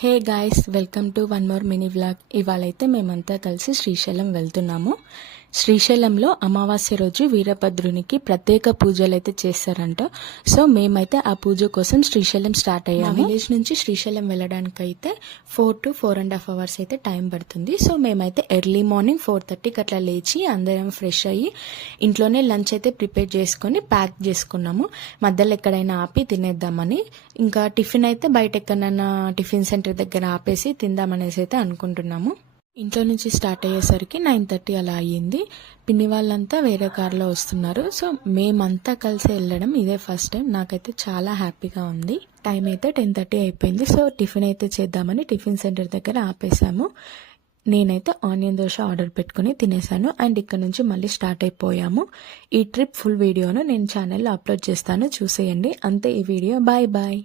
Hey guys, welcome to one more mini vlog. ఇవాళైతే మేమంతా కలిసి శ్రీశైలం వెళ్తున్నాము. శ్రీశైలంలో అమావాస్య రోజు వీరభద్రునికి ప్రత్యేక పూజలు అయితే చేస్తారంట. సో మేమైతే ఆ పూజ కోసం శ్రీశైలం స్టార్ట్ అయ్యాము. విలేజ్ నుంచి శ్రీశైలం వెళ్ళడానికి అయితే 4 to 4.5 hours అయితే టైం పడుతుంది. సో మేమైతే ఎర్లీ మార్నింగ్ 4:30కి అట్లా లేచి అందరం ఫ్రెష్ అయ్యి ఇంట్లోనే లంచ్ అయితే ప్రిపేర్ చేసుకొని ప్యాక్ చేసుకున్నాము. మధ్యలో ఎక్కడైనా ఆపి తినేద్దామని. ఇంకా టిఫిన్ అయితే బయట ఎక్కడైనా టిఫిన్ సెంటర్ దగ్గర ఆపేసి తిందామనేసి అయితే అనుకుంటున్నాము. ఇంట్లో నుంచి స్టార్ట్ అయ్యేసరికి 9:30 అలా అయ్యింది. పిన్ని వాళ్ళంతా వేరే కార్లో వస్తున్నారు. సో మేమంతా కలిసి వెళ్ళడం ఇదే ఫస్ట్ టైం. నాకైతే చాలా హ్యాపీగా ఉంది. టైం అయితే 10:30 అయిపోయింది. సో టిఫిన్ అయితే చేద్దామని టిఫిన్ సెంటర్ దగ్గర ఆపేసాము. నేనైతే ఆనియన్ దోశ ఆర్డర్ పెట్టుకుని తినేసాను. అండ్ ఇక్కడ నుంచి మళ్ళీ స్టార్ట్ అయిపోయాము. ఈ ట్రిప్ ఫుల్ వీడియోను నేను ఛానల్లో అప్లోడ్ చేస్తాను, చూసేయండి. అంతే ఈ వీడియో. Bye bye.